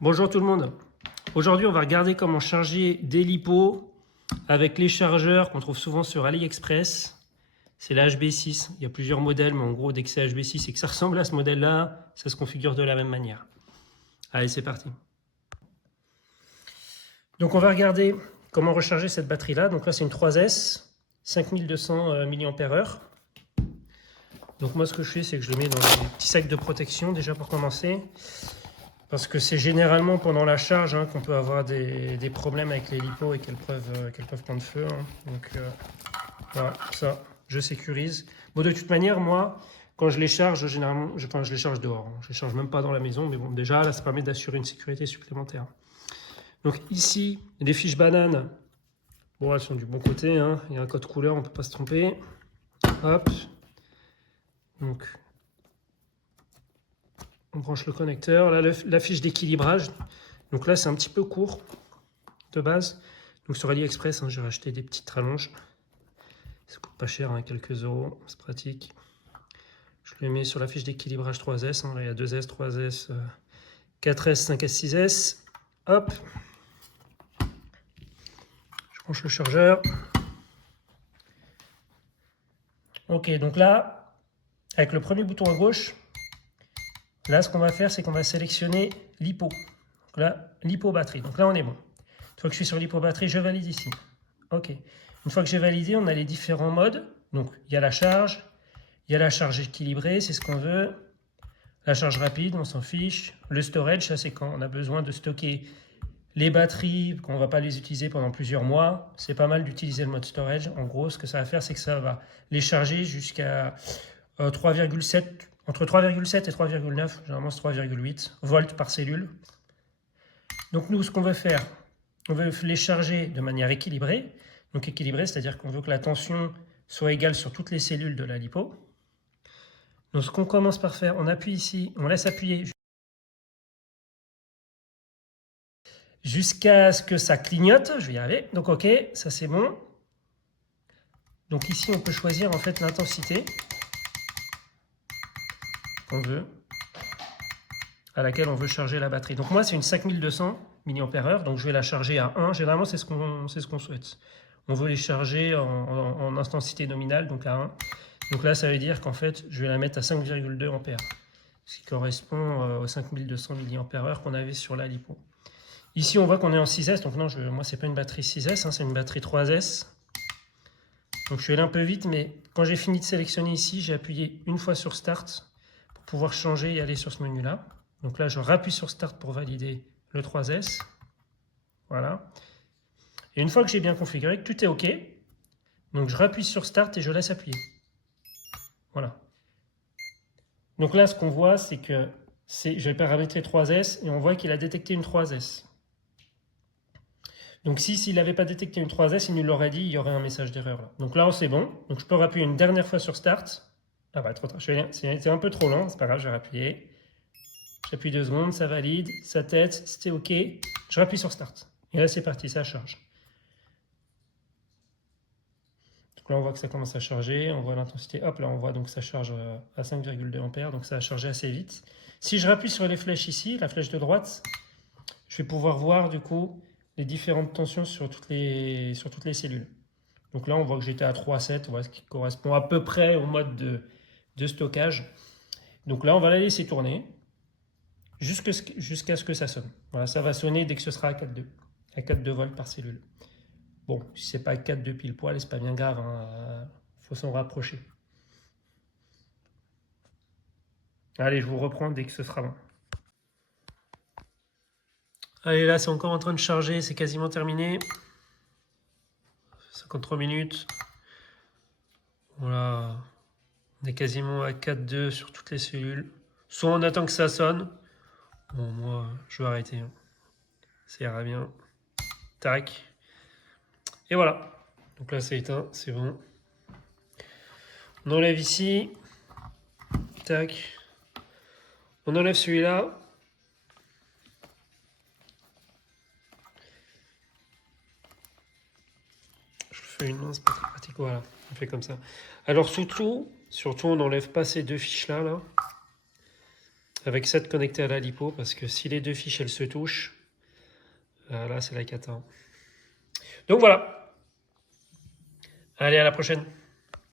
Bonjour tout le monde. Aujourd'hui, on va regarder comment charger des lipos avec les chargeurs qu'on trouve souvent sur AliExpress. C'est la HB6. Il y a plusieurs modèles, mais en gros, dès que c'est HB6 et que ça ressemble à ce modèle-là, ça se configure de la même manière. Allez, c'est parti. Donc, on va regarder comment recharger cette batterie-là. Donc là, c'est une 3S, 5200 mAh. Donc moi, ce que je fais, c'est que je le mets dans des petits sacs de protection déjà pour commencer. Parce que c'est généralement pendant la charge qu'on peut avoir des problèmes avec les lipos et qu'elles peuvent prendre feu. Donc voilà, ça, je sécurise. Bon, de toute manière, moi, quand je les charge, généralement, je les charge dehors. Je les charge même pas dans la maison, mais bon, déjà, là, ça permet d'assurer une sécurité supplémentaire. Donc ici, les fiches bananes, bon, elles sont du bon côté. Il y a un code couleur, on ne peut pas se tromper. Hop. Donc, on branche le connecteur. Là, la fiche d'équilibrage. Donc là, c'est un petit peu court de base. Donc sur AliExpress, j'ai racheté des petites rallonges. Ça coûte pas cher, quelques euros, c'est pratique. Je le mets sur la fiche d'équilibrage 3S. Là, il y a 2S, 3S, 4S, 5S, 6S. Hop. Je branche le chargeur. Ok, donc là, avec le premier bouton à gauche, là, ce qu'on va faire, c'est qu'on va sélectionner l'hypo. Donc là, l'hypo batterie. Donc là, on est bon. Une fois que je suis sur l'hypo batterie, je valide ici. Ok. Une fois que j'ai validé, on a les différents modes. Donc, il y a la charge, il y a la charge équilibrée, c'est ce qu'on veut. La charge rapide, on s'en fiche. Le storage, ça c'est quand on a besoin de stocker les batteries, qu'on ne va pas les utiliser pendant plusieurs mois. C'est pas mal d'utiliser le mode storage. En gros, ce que ça va faire, c'est que ça va les charger jusqu'à 3,7, entre 3,7 et 3,9, généralement c'est 3,8 volts par cellule. Donc nous, ce qu'on veut faire, on veut les charger de manière équilibrée. Donc équilibrée, c'est-à-dire qu'on veut que la tension soit égale sur toutes les cellules de la lipo. Donc ce qu'on commence par faire, on appuie ici, on laisse appuyer jusqu'à ce que ça clignote. Je vais y arriver. Donc ok, ça c'est bon. Donc ici, on peut choisir en fait l'intensité qu'on veut, à laquelle on veut charger la batterie. Donc moi, c'est une 5200 mAh, donc je vais la charger à 1. Généralement, c'est ce qu'on souhaite. On veut les charger en intensité nominale, donc à 1. Donc là, ça veut dire qu'en fait, je vais la mettre à 5,2 ampères, ce qui correspond aux 5200 mAh qu'on avait sur la lipo. Ici, on voit qu'on est en 6S, donc non, moi, c'est pas une batterie 6S, c'est une batterie 3S. Donc je suis allé un peu vite, mais quand j'ai fini de sélectionner ici, j'ai appuyé une fois sur Start pour pouvoir changer et aller sur ce menu-là. Donc là, je rappuie sur Start pour valider le 3S. Voilà. Et une fois que j'ai bien configuré, que tout est OK, donc je rappuie sur Start et je laisse appuyer. Voilà. Donc là, ce qu'on voit, c'est que je vais paramétrer 3S et on voit qu'il a détecté une 3S. Donc s'il n'avait pas détecté une 3S, il nous l'aurait dit, il y aurait un message d'erreur là. Donc là, c'est bon. Donc je peux rappuyer une dernière fois sur Start. Ah bah trop tard, c'est un peu trop lent, c'est pas grave, je vais rappuyer. J'appuie 2 secondes, ça valide, ça teste, c'était OK. Je rappuie sur Start. Et là, c'est parti, ça charge. Donc là, on voit que ça commence à charger, on voit l'intensité, hop, là, on voit donc ça charge à 5,2 ampères, donc ça a chargé assez vite. Si je rappuie sur les flèches ici, la flèche de droite, je vais pouvoir voir du coup les différentes tensions sur toutes les cellules. Donc là, on voit que j'étais à 3,7, ce qui correspond à peu près au mode de stockage. Donc là, on va la laisser tourner jusqu'à ce que ça sonne. Voilà, ça va sonner dès que ce sera à 4,2, à 4,2 volts par cellule. Bon, si c'est pas 4,2 pile poil, c'est pas bien grave, faut s'en rapprocher. Allez, je vous reprends dès que ce sera bon. Allez, là, c'est encore en train de charger, c'est quasiment terminé. 53 minutes. Voilà, on est quasiment à 4,2 sur toutes les cellules. Soit on attend que ça sonne. Bon, moi, je vais arrêter. Ça ira bien. Tac. Et voilà. Donc là, c'est éteint, c'est bon. On enlève ici. Tac. On enlève celui-là. Je fais une main, c'est pas très pratique. Voilà, on fait comme ça. Alors surtout, on n'enlève pas ces deux fiches-là. Là. avec cette connectée à la lipo, parce que si les deux fiches elles se touchent, là c'est la cata. Donc voilà. Allez, à la prochaine.